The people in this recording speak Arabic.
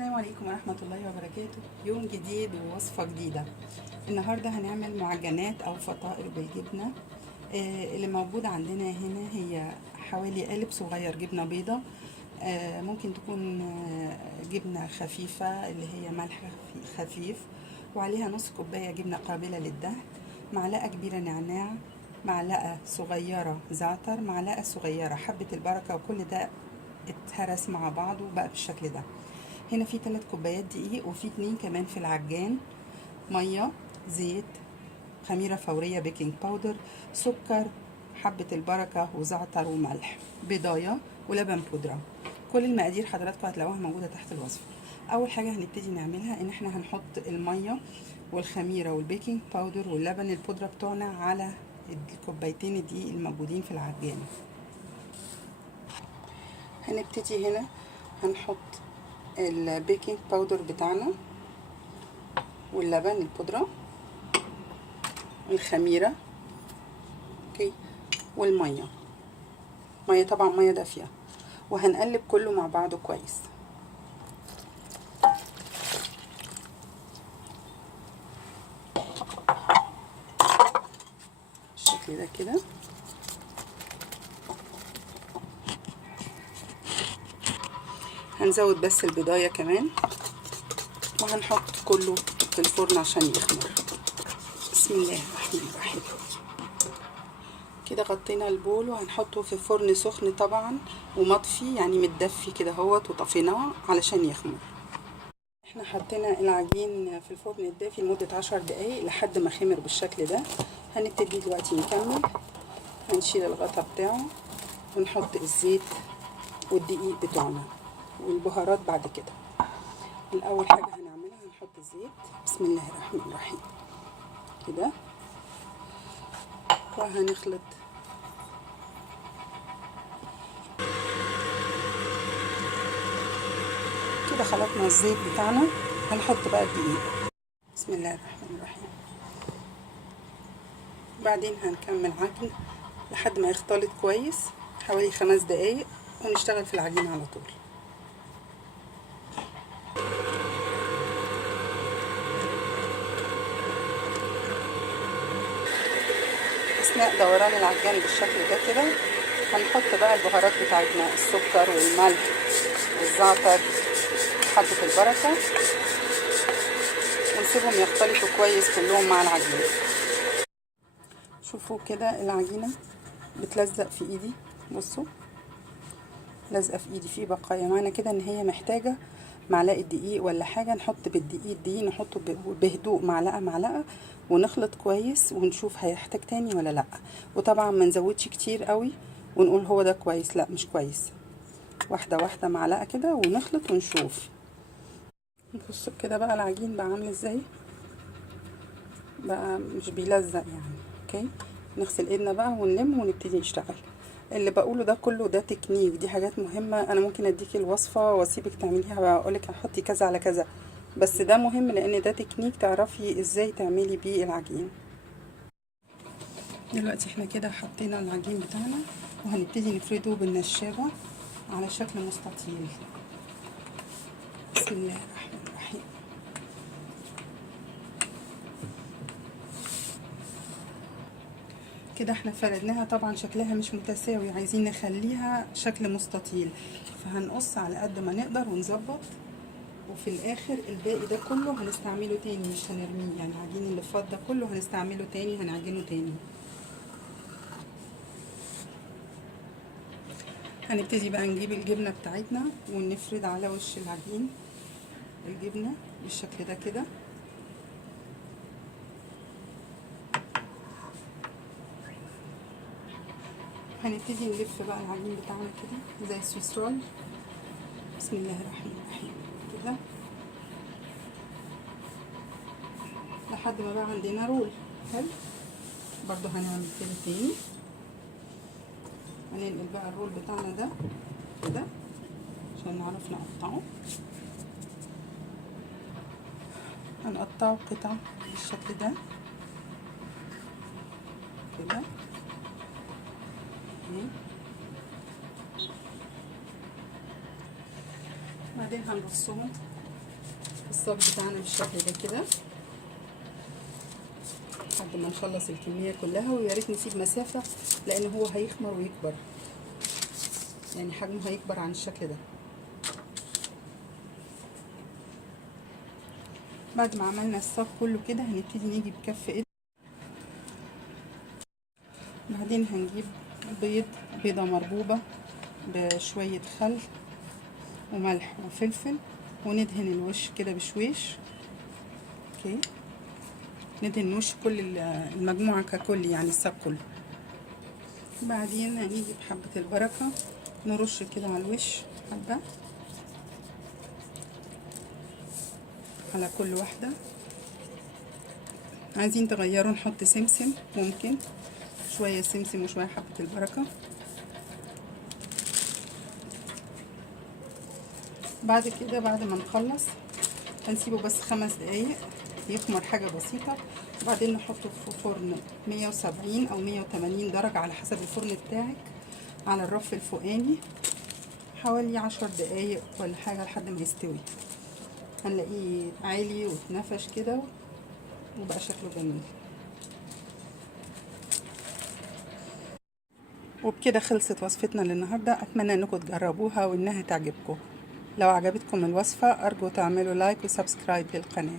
السلام عليكم ورحمة الله وبركاته. يوم جديد ووصفة جديدة. النهاردة هنعمل معجنات أو فطائر بالجبنة. اللي موجودة عندنا هنا هي حوالي قالب صغير جبنة بيضة. ممكن تكون جبنة خفيفة اللي هي ملح خفيف، وعليها نص كوباية جبنة قابلة للدهن، معلقة كبيرة نعناع، معلقة صغيرة زعتر، معلقة صغيرة حبة البركة، وكل ده اتهرس مع بعضه بقى بالشكل ده. هنا في 3 كوبايات دقيق، وفي 2 كمان في العجان، ميه، زيت، خميره فوريه، بيكنج باودر، سكر، حبه البركه وزعتر وملح، بيضايه ولبن بودره. كل المقادير حضراتكم هتلاقوها موجوده تحت الوصف. اول حاجه هنبتدي نعملها ان احنا هنحط الميه والخميره والبيكنج باودر واللبن البودره بتوعنا على الكوبايتين الدقيق الموجودين في العجان. هنبتدي هنا هنحط البيكنج باودر بتاعنا واللبن البودرة والخميرة اوكي والمية، مية طبعا مية دافية، وهنقلب كله مع بعضه كويس. بالشكل ده كده. هنزود بس البضاية كمان، وهنحط كله في الفرن عشان يخمر. بسم الله الرحمن الرحيم. كده غطينا البول وهنحطه في فرن سخن طبعا ومطفي، يعني متدفي كده اهوت، وطفيناه علشان يخمر. احنا حطينا العجين في الفرن الدافي لمدة 10 دقايق لحد ما خمر بالشكل ده. هنبتدي دلوقتي نكمل. هنشيل الغطا بتاعه ونحط الزيت والدقيق بتوعنا والبهارات بعد كده. الاول حاجة هنعملها هنحط الزيت. بسم الله الرحمن الرحيم كده، وهنخلط كده. خلطنا الزيت بتاعنا، هنحط بقى الدقيق. بسم الله الرحمن الرحيم. بعدين هنكمل عجن لحد ما يختلط كويس حوالي 5 دقايق، ونشتغل في العجين على طول. اثناء دوران العجان بالشكل ده كده هنحط بقى البهارات بتاعتنا، السكر والملح والزعتر وحبة البركة، ونسيبهم يختلطوا كويس كلهم مع العجين. شوفوا كده العجينة بتلزق في ايدي، بصوا لازقه في ايدي، في بقايا، معنى كده ان هي محتاجه معلقه دقيق ولا حاجه. نحط بالدقيق نحطه بهدوء، معلقه معلقه، ونخلط كويس ونشوف هيحتاج تاني ولا لا. وطبعا ما نزودش كتير قوي ونقول هو ده كويس، لا مش كويس. واحده واحده، معلقه كده، ونخلط ونشوف. بصوا كده بقى العجين بقى عامل ازاي، بقى مش بيلزق يعني. اوكي، نغسل ايدنا بقى ونلم ونبتدي نشتغل. اللي بقوله ده كله ده تكنيك، دي حاجات مهمة. انا ممكن اديكي الوصفة واسيبك تعمليها واقولك هحطي كذا على كذا، بس ده مهم لان ده تكنيك تعرفي ازاي تعملي بيه العجين. دلوقتي احنا كده حطينا العجين بتاعنا، وهنبتدي نفرده بالنشابة على شكل مستطيل. بسم الله الرحمن الرحيم. كده احنا فردناها، طبعا شكلها مش متساوي، عايزين نخليها شكل مستطيل، فهنقص على قد ما نقدر ونظبط. وفي الاخر الباقي ده كله هنستعمله تاني، مش هنرميه، يعني العجين اللي فاض ده كله هنستعمله تاني، هنعجنه تاني. هنبتدي بقى نجيب الجبنة بتاعتنا ونفرد على وش العجين الجبنة بالشكل ده كده. هنبتدي نلف بقى العجين بتاعنا كده زي السويس رول. بسم الله الرحمن الرحيم كده لحد ما بقى عندنا رول حلو. برضو هنعمل كده تاني، هننقل بقى الرول بتاعنا ده كده عشان نعرف نقطعه. هنقطعه قطع بالشكل ده كده. بعدين هنرصهم الصاج بتاعنا بالشكل ده كده لحد ما نخلص الكميه كلها. ويا ريت نسيب مسافه لان هو هيخمر ويكبر، يعني حجمه هيكبر عن الشكل ده. بعد ما عملنا الصاج كله كده هنبتدي نيجي بكف ايد، بعدين هنجيب بيضه مربوبه بشويه خل وملح وفلفل، وندهن الوش كده بشويش. اوكي، ندهن وش كل المجموعه ككل، يعني الصاج كله. بعدين هنيجي بحبه البركه نرش كده على الوش حبه على كل واحده. عايزين تغيروا نحط سمسم، ممكن شويه سمسم وشويه حبه البركه. بعد كده بعد ما نخلص هنسيبه بس 5 دقايق يخمر حاجه بسيطه، وبعدين نحطه في فرن 170 او 180 درجه على حسب الفرن بتاعك على الرف الفوقاني حوالي 10 دقايق ولا حاجه لحد ما يستوي. هنلاقيه عالي واتنفش كده وبقى شكله جميل. وبكده خلصت وصفتنا للنهارده. اتمنى انكم تجربوها وانها تعجبكم. لو عجبتكم الوصفه ارجو تعملوا لايك وسبسكرايب للقناه.